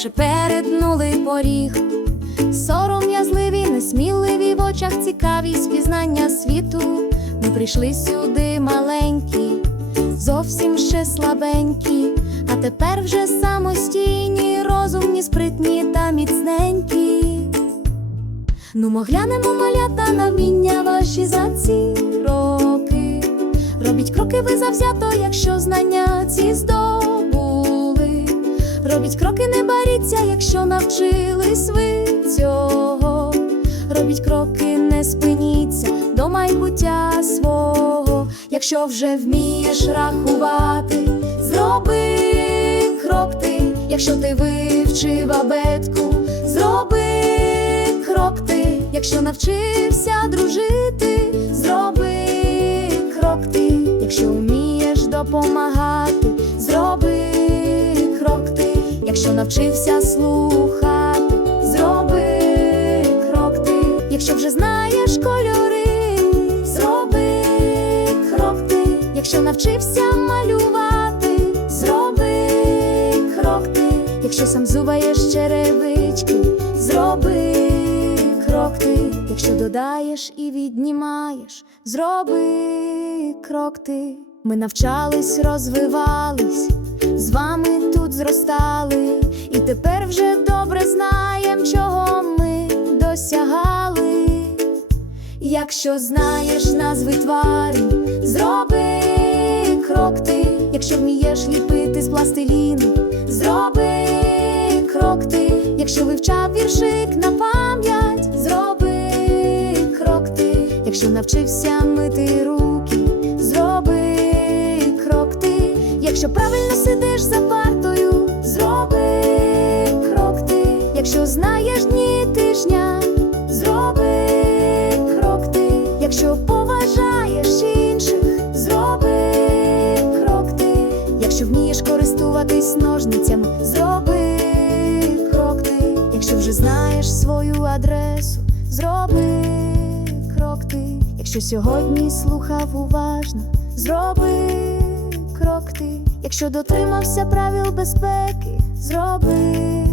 вперше перетнули поріг. Сором'язливі, несміливі в очах цікавість пізнання світу. Ми прийшли сюди маленькі, зовсім ще слабенькі, а тепер вже самостійні, розумні, спритні та міцненькі. Ну, мо глянемо малята на вміння ваші за ці роки. Робіть кроки ви завзято, якщо знання ці здобули. Робіть кроки, не боріться, якщо навчились ви цього. Робіть кроки, не спиніться до майбуття свого. Якщо вже вмієш рахувати, зроби крок ти, якщо ти вивчив абетку, зроби крок ти, якщо навчився дружити, зроби крок ти, якщо вмієш допомагати, зроби якщо навчився слухати, зроби крок ти, якщо вже знаєш кольори, зроби крок ти, якщо навчився малювати, зроби крок ти, якщо сам зубаєш черевички, зроби крок ти, якщо додаєш і віднімаєш, зроби крок ти. Ми навчались, розвивались, з вами тут зростали, тепер вже добре знаєм, чого ми досягали. Якщо знаєш назви тварин, зроби крок ти, якщо вмієш ліпити з пластиліну, зроби крок ти, якщо вивчав віршик на пам'ять, зроби крок ти, якщо навчився мити руки, зроби крок ти, якщо правильно сидиш за якщо знаєш дні тижня, зроби крок ти, якщо поважаєш інших, зроби крок ти, якщо вмієш користуватись ножницями, зроби крок ти, якщо вже знаєш свою адресу, зроби крок ти, якщо сьогодні слухав уважно, зроби крок ти, якщо дотримався правил безпеки, зроби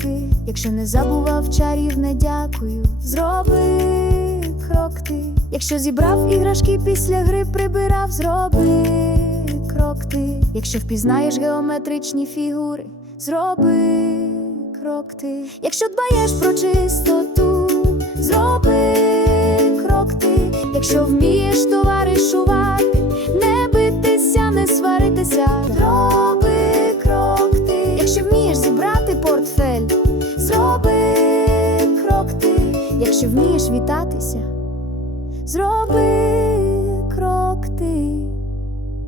крок якщо не забував чарівне дякую, зроби крок ти, якщо зібрав іграшки після гри прибирав, зроби крок ти, якщо впізнаєш геометричні фігури, зроби крок ти, якщо дбаєш про чистоту, зроби крок ти, якщо вмієш товаришувати, не якщо вмієш вітатися, зроби крок ти.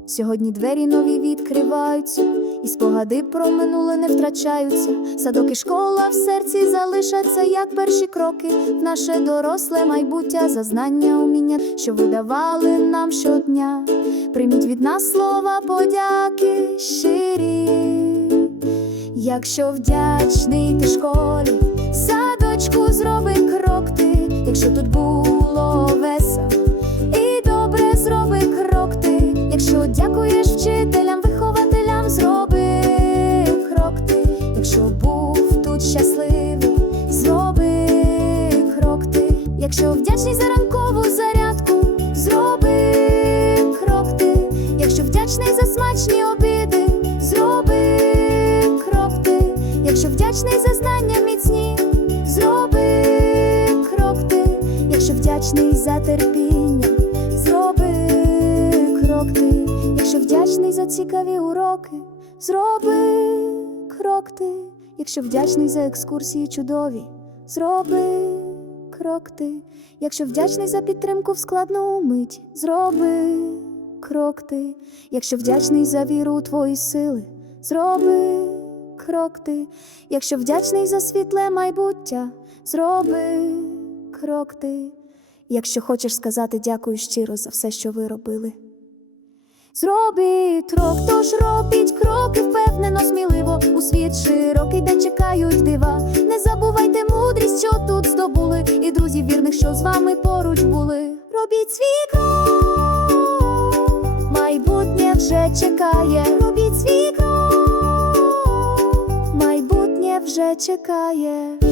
Сьогодні двері нові відкриваються, і спогади про минуле не втрачаються. Садок і школа в серці залишаться, як перші кроки в наше доросле майбуття, зазнання, уміння, що видавали нам щодня. Прийміть від нас слова подяки щирі. Якщо вдячний ти школі, садочку зроби крок якщо тут було весело і добре зроби крок ти, якщо дякуєш вчителям, вихователям, зроби крок ти, якщо був тут щасливий, зроби крок ти, якщо вдячний за ранкову зарядку, зроби крок ти, якщо вдячний за смачні обіди, зроби крок ти, якщо вдячний за знання міцні, вдячний за терпіння, зроби крок ти, якщо вдячний за цікаві уроки, зроби крок ти, якщо вдячний за екскурсії чудові, зроби крок ти, якщо вдячний за підтримку в складну мить, зроби крок ти, якщо вдячний за віру у твої сили, зроби крок ти, якщо вдячний за світле майбуття, зроби крок ти, якщо хочеш сказати дякую щиро за все, що ви робили. Зробіть крок, тож робіть кроки впевнено, сміливо у світ широкий, де чекають дива. Не забувайте мудрість, що тут здобули, і друзів вірних, що з вами поруч були. Робіть свій крок, майбутнє вже чекає. Робіть свій крок, вже чекає.